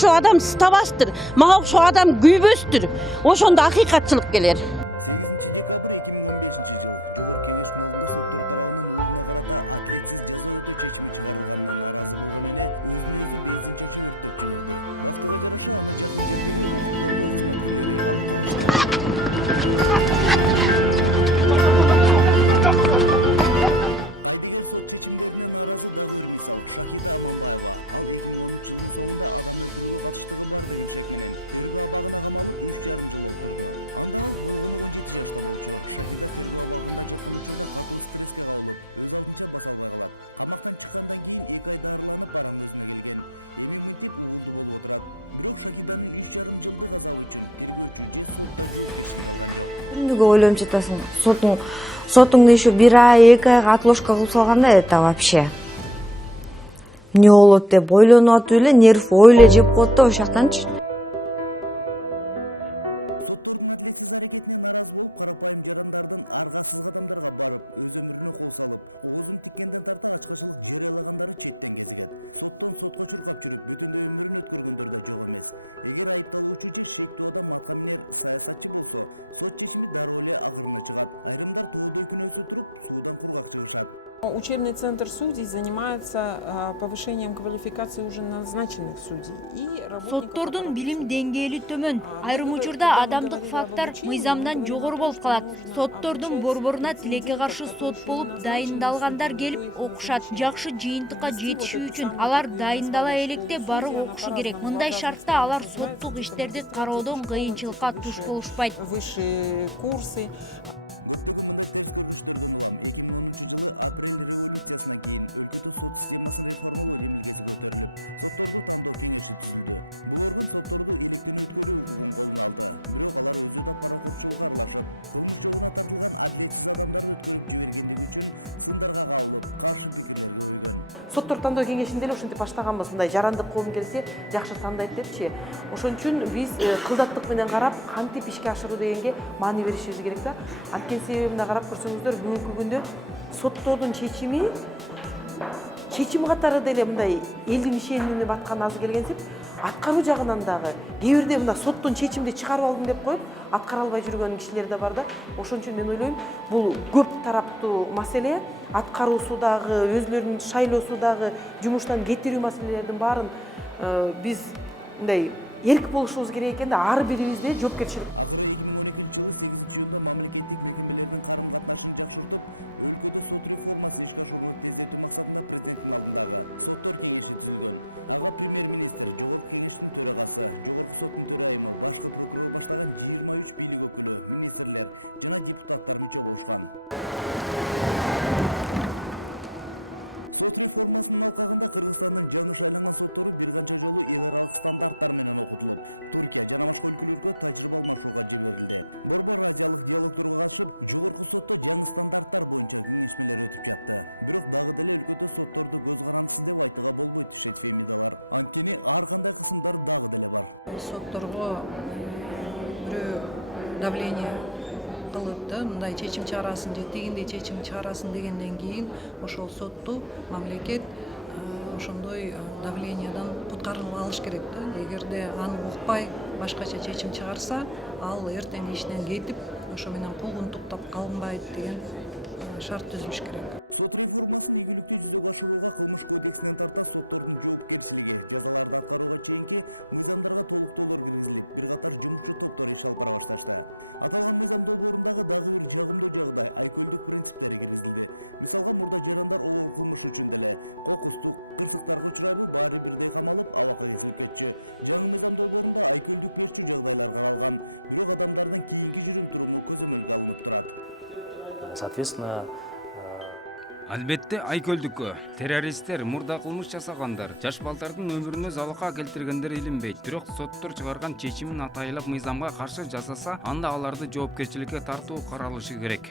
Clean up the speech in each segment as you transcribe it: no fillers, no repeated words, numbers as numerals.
окшоо адам табастыр, мага окшоо адам күйбөстүр. Ошондо акыйкатчылык келер. Күндүгө ойлонуп жатасың, сотуңду еще 1 ай, 2 айга отложка кылып салганда, это вообще эмне болот деп ойлонуп атып эле нерв ой эле жеп коет да ошол жактанчы. Учебный центр судей занимается повышением квалификации уже назначенных судей. Соттордун билим деңгээли төмөн. Айрым учурда адамдык фактор мыйзамдан жогору болуп калат. Соттордун борборуна тилекке каршы сот болуп дайындалгандар келип окушат. Жакшы жыйынтыкка жетишүү үчүн алар дайындала электе барып окушу керек. Мындай шартта алар соттук иштерди кароодон кыйынчылыкка туш болушпайт. Высшие курсы. Соттор тандоо кеңешинде эле ушинтип баштаганбыз. Мындай жарандык коом келсе, жакшы тандайт депчи. Ошон үчүн биз кылдаттык менен карап, кантип ишке ашыруу дегенге маани беришибиз керек да. Анткени себебине карап көрсөңүздөр, бүгүнкү күндө соттордун чечими катары деле мындай элдин ишенимине баткан азы келгенсип, аткаруу жагынан дагы кээ бирде мына соттун чечимди чыгарып алдым деп коюп, аткара албай жүргөн кишилер да бар да. Ошон үчүн мен ойлойм, бул көп тараптуу маселе, аткаруусудагы, өзлөрүн шайлоосудагы, жумуштан кетирүү маселелердин баарын биз мындай эрк болушубуз керек экен да, ар бирибизде жоопкерчилик. Сотторго бирөө давление кылып да, мындай чечим чыгарасын же тигиндей чечим чыгарасын дегенден кийин ошол сотту мамлекет ошондой давлениядан куткарып алыш керек да. Эгерде аны укпай башкача чечим чыгарса, ал эртең ишинен кетип, ошо менен куугунтуктап калынбайт деген шарт түзүлүш керек. Соответственно, албетте айкөлдүккө террористтер, мурда кылмыш жасагандар, жаш балдардын өмүрүнө залалга келтиргендер илинбейт. Бирок соттор чыгарган чечимин атайлап мыйзамга каршы жасаса, анда аларды жоопкерчиликке тартуу каралышы керек.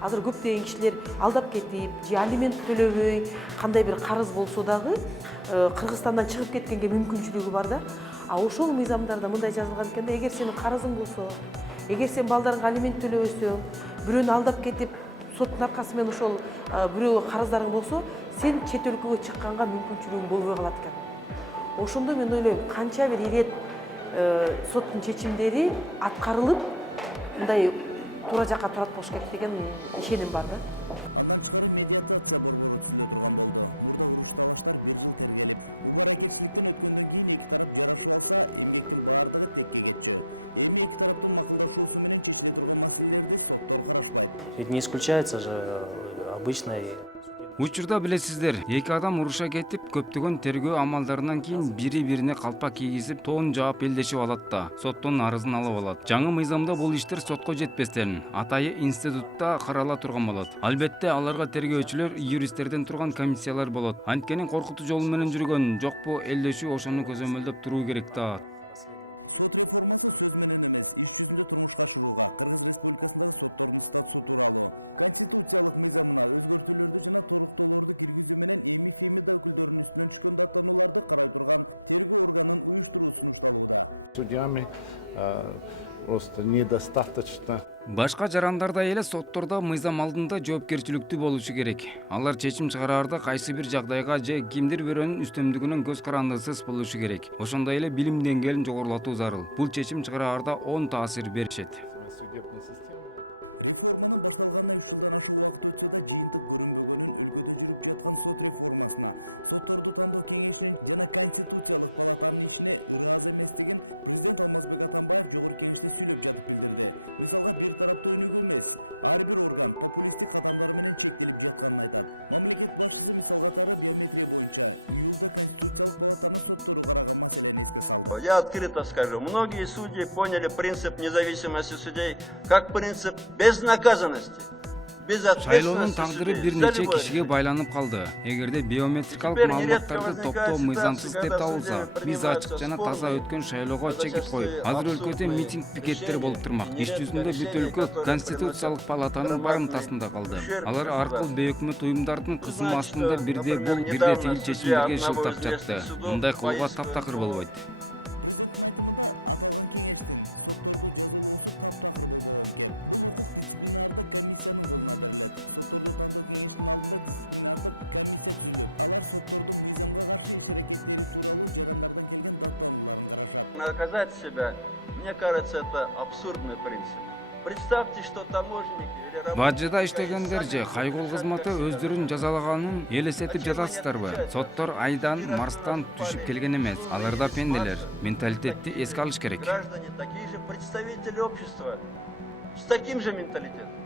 азыр көптөгөн кишилер алдап кетип же алимент төлөбөй кандай бир карыз болсо дагы Кыргызстандан чыгып кеткенге мүмкүнчүлүгү бар да. А ошол мыйзамдарда мындай жазылган экен да, эгер сенин карызың болсо, эгер сен балдарыңа алимент төлөбөсөң, бирөөнү алдап кетип соттун аркасы менен ошол бирөөгө карыздарың болсо, сен чет өлкөгө чыкканга мүмкүнчүлүгүң болбой калат экен. Ошондо мен ойлойм, канча бир ирет соттун чечимдери аткарылып, мындай туура жакка турат болуш керек деген ишеним бар да. Ведь не исключается же обычной. Учурда билесиздер, эки адам уруша кетип, көптөгөн тергөө амалдарынан кийин бири-бирине калпак кийгизип, тоон жаап белдешип алат да, соттон арызын алып алат. Жаңы мыйзамда бул иштер сотко жетпестен, атайы институтта карала турган болот. Албетте, аларга тергөөчүлөр, юристтерден турган комиссиялар болот. Анткени коркутуу жолу менен жүргөн, жокпу элдешүү ошону көзөмөлдөп туруу керек да. Судьями просто недостаточно. Башка жарандардай эле соттордо мыйзам алдында жоопкерчиликтүү болушу керек. Алар чечим чыгараарда кайсы бир жагдайга же кимдир бирөөнүн үстөмдүгүнөн көз карандысыз болушу керек. Ошондой эле билим деңгээлин жогорулатуу зарыл. Бул чечим чыгараарда оң таасир беришет. Судебная система. Я открыто скажу, многие судьи поняли принцип независимости судей как принцип безнаказанности, Шайлоонун безответственности тагдыры судей бир за нече любое кишиге байланып калды. Эгерде биометрикалык Теперь маалыматтарды нередко топтоо возникает мыйзамсыз ситуация, деп когда табылса, судьями биз принимаются ачык жана таза спорные, өткөн шайлоого чекит зачастую коюп, азыр өлкөдө абсурдные митинг пикеттер болуп турмак. решения, Иш жүзүндө бүт решения, өлкө которые Конституциялык палатанын барымтасында калды. Алар аркылуу бейөкмөт уюмдардын кызмы астында бирде бул бирде тигил чечимдерге шылтап чапты. Мындай кылууга таптакыр болбойт. наказать себя, мне кажется, это абсурдный принцип. Представьте, что таможенники или работники... Бажыда иштегендер же кайгыл кызматы өздөрүн жазалаганын элестетип жатасыздарбы? Соттор айдан, Марстан түшүп келген эмес. Аларда пенделер. Менталитетти эске алыш керек. Граждане такие же представители общества с таким же менталитетом.